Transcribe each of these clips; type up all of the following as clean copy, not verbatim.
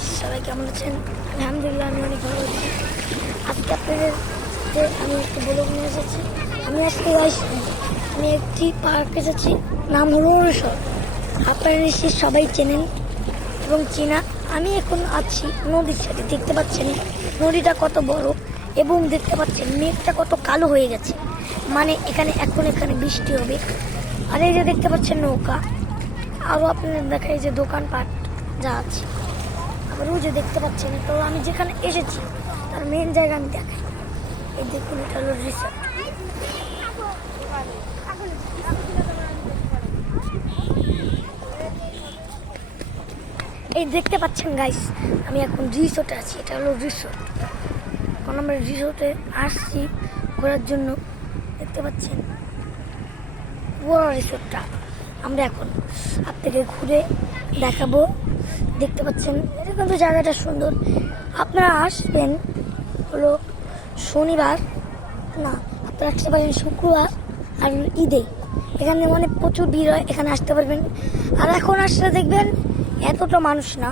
Guys, সবাই কেমন আছেন? আলহামদুলিল্লাহ আমি অনেক ভালো আছি। আজকে আপনাদের আমি একটু ব্লগ নিয়ে এসেছি। আমি আজকে গাইস আমি একটি পার্কে এসেছি, নাম হলো অরুণাচল। আপনারা নিশ্চয়ই সবাই চেনেন এবং চেনা। আমি এখন আছি নদীর সাথে, দেখতে পাচ্ছেন নদীটা কত বড় এবং দেখতে পাচ্ছেন মেঘটা কত কালো হয়ে গেছে, মানে এখানে বৃষ্টি হবে। আর এই যে দেখতে পাচ্ছেন নৌকা, আরও আপনাদের দেখায় যে দোকানপাট যা আছে। আবার ওই যে দেখতে পাচ্ছেন, তো আমি যেখানে এসেছি তার মেন জায়গা আমি দেখাই। এই দেখুন, এটা হলো রিসর্ট। এই দেখতে পাচ্ছেন গাইস, আমি এখন রিসোর্টে আছি। এটা হলো রিসোর্ট। এখন আমরা রিসোর্টে আসছি ঘোরার জন্য। দেখতে পাচ্ছেন বড় রিসোর্টটা, আমরা এখন আপনাকে ঘুরে দেখাবো। দেখতে পাচ্ছেন এটা কিন্তু জায়গাটা সুন্দর। আপনারা আসবেন হলো শনিবার, না আপনারা আসতে পারেন শুক্রবার আর ঈদে। এখানে মানে প্রচুর ভিড় হয়, এখানে আসতে পারবেন। আর এখন আসলে দেখবেন এতটা মানুষ না,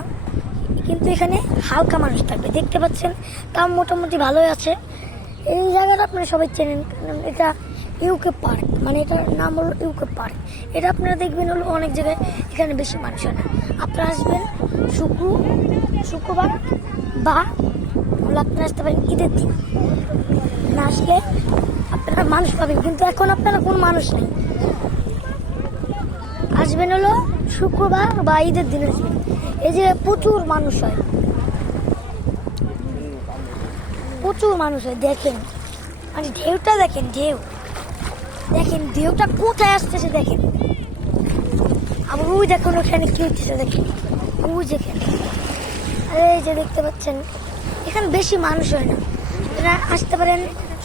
কিন্তু এখানে হালকা মানুষ থাকবে। দেখতে পাচ্ছেন তাও মোটামুটি ভালোই আছে। এই জায়গাটা আপনারা সবাই চেনেন, কারণ এটা ইউকে পার্ক, মানে এটার নাম হলো ইউকে পার্ক। এটা আপনারা দেখবেন হলো অনেক জায়গায় এখানে বেশি মানুষ হয় না। আপনারা আসবেন শুক্রবার বা হলো আপনারা আসতে পারেন ঈদের দিন। না আসলে আপনারা মানুষ পাবেন, কিন্তু এখন আপনারা কোনো মানুষ নেই। আসবেন হলো শুক্রবার বা ঈদের দিন আসবেন। এই যে প্রচুর মানুষ হয়, প্রচুর মানুষ হয়। দেখেন মানে ঢেউটা দেখেন, ঢেউটা কোথায় আসতেছে দেখেন। আবার ওই দেখুন ওখানে কি হচ্ছে দেখেন, ওই যেখানে। আর এই যে দেখতে পাচ্ছেন এখানে বেশি মানুষ হয় না। আপনারা আসতে পারেন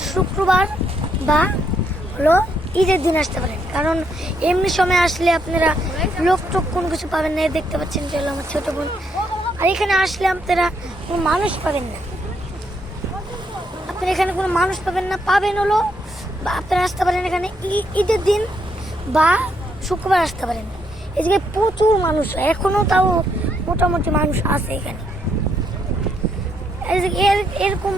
শুক্রবার বা হলো ঈদের দিন আসতে পারেন, কারণ এমনি সময় আসলে আপনারা লোক টোক কোনো কিছু পাবেন না। দেখতে পাচ্ছেন চলো আমার ছোট বোন। আর এখানে আসলে আপনারা কোনো মানুষ পাবেন না, আপনারা এখানে কোনো মানুষ পাবেন না। পাবেন হলো বা আপনারা আসতে পারেন এখানে ঈদের দিন বা শুক্রবার আসতে পারেন। এই জায়গায় প্রচুর মানুষ হয়, এখনো তাও মোটামুটি মানুষ আছে এখানে। এরকম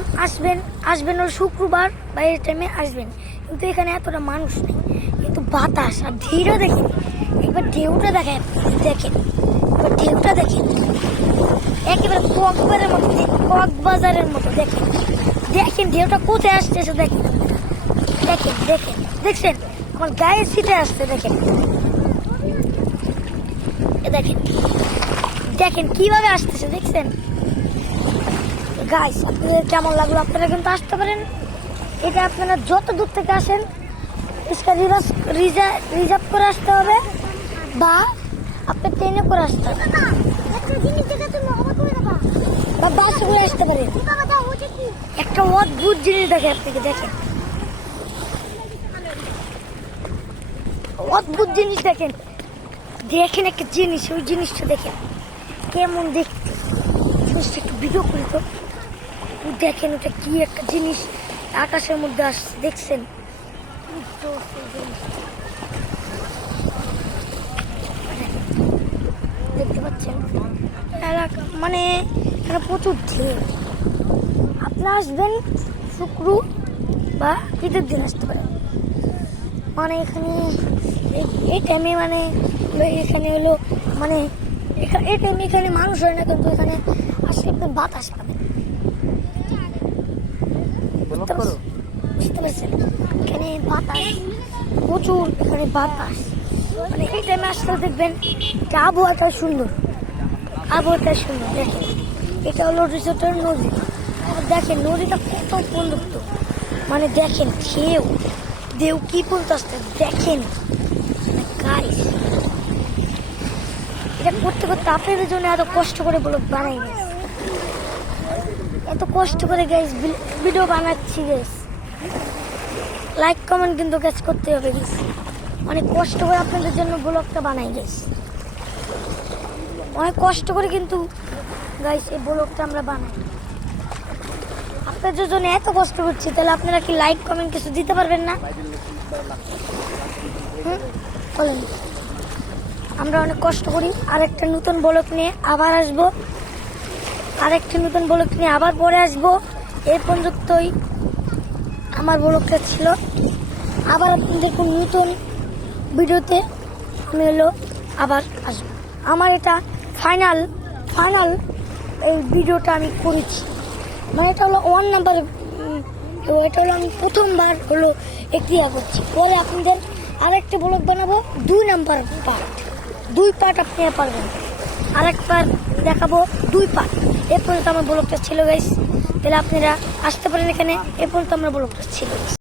আসবেন ওর শুক্রবার বা এই টাইমে আসবেন, কিন্তু এখানে এতটা মানুষ নেই। কিন্তু বাতাস আর ঢেউটা দেখেন, একবার ঢেউটা দেখেন, এবার ঢেউটা দেখেন একেবারে কক্সবাজারের মতো। দেখেন ঢেউটা কোথায় আসতেছে, দেখছেন আমার গায়ের সিটে আসছে। দেখেন কিভাবে আসতেছে, দেখছেন গাইস। আপনাদের কেমন লাগলো? আপনারা কিন্তু আসতে পারেন। এটা আপনারা যত দূর থেকে আসেন রিজার্ভ করে আসতে হবে, বা আপনার ট্রেনে করে আসতে হবে, বা বাসে করে আসতে পারেন। একটা অদ্ভুত জিনিস আপনাকে দেখেন, অদ্ভুত জিনিস দেখেন একটা জিনিস, ওই জিনিসটা দেখেন কেমন দেখতে। একটু ভিডিও করি তো। দেখেন ওটা কি একটা জিনিস আকাশের মধ্যে আসছে, দেখছেন? দেখতে পাচ্ছেন এলাকা, মানে এখানে প্রচুর ঢেউ। আপনারা আসবেন শুক্র বা ঈদের দিন আসতে পারেন। মানে এখানে এই টাইমে মানে এখানে হলো মানে এই টাইমে এখানে মানুষ হয় না, কিন্তু এখানে আসলে আপনি বাতাস পাবেন। বুঝতে পারছেন এখানে বাতাস প্রচুর, এখানে বাতাস মানে এই টাইমে আসলে দেখবেন আবহাওয়াটা সুন্দর। দেখেন এটা হলো রিসোর্টের নদী। দেখেন নদীটা কত বন্ধুত্ব, মানে দেখেন ঢেউ কি বলতে আসতে। দেখেন গাইস, এটা করতে আপনাদের জন্য এত কষ্ট করে ব্লগ বানাই গেছে, এত কষ্ট করে গাইস ভিডিও বানাচ্ছি গাইস। লাইক কমেন্ট কিন্তু কাজ করতে হবে গাইস, অনেক কষ্ট করে আপনাদের জন্য ব্লগটা বানাই গাইস। অনেক কষ্ট করে কিন্তু গাইস এই ব্লগটা আমরা বানাই। আপনাদের জন্য এত কষ্ট করছি, তাহলে আপনারা কি লাইক কমেন্ট কিছু দিতে পারবেন না? বলেন। আমরা অনেক কষ্ট করি। আর একটা নতুন ব্লগ নিয়ে আবার আসবো। আরেকটি নতুন ব্লগ নিয়ে আবার পরে আসবো। এই পর্যন্তই আমার ব্লগটা ছিল। আবার আপনাদের কোন নতুন ভিডিওতে আমি আবার আসবো। আমার এটা ফাইনাল এই ভিডিওটা আমি করেছি, মানে এটা হলো 1 নাম্বার। এটা হলো আমি প্রথমবার একটি করছি। পরে আপনাদের আরেকটা ব্লগ বানাবো 2 নাম্বার পার্ট। 2 পার্ট আপনারা পারবেন, আরেকবার দেখাবো 2 পার্ট। এ পর্যন্ত আমার ব্লগটা ছিল গাইস। তাহলে আপনারা আসতে পারেন এখানে। এ পর্যন্ত আমার ব্লগটা ছিল।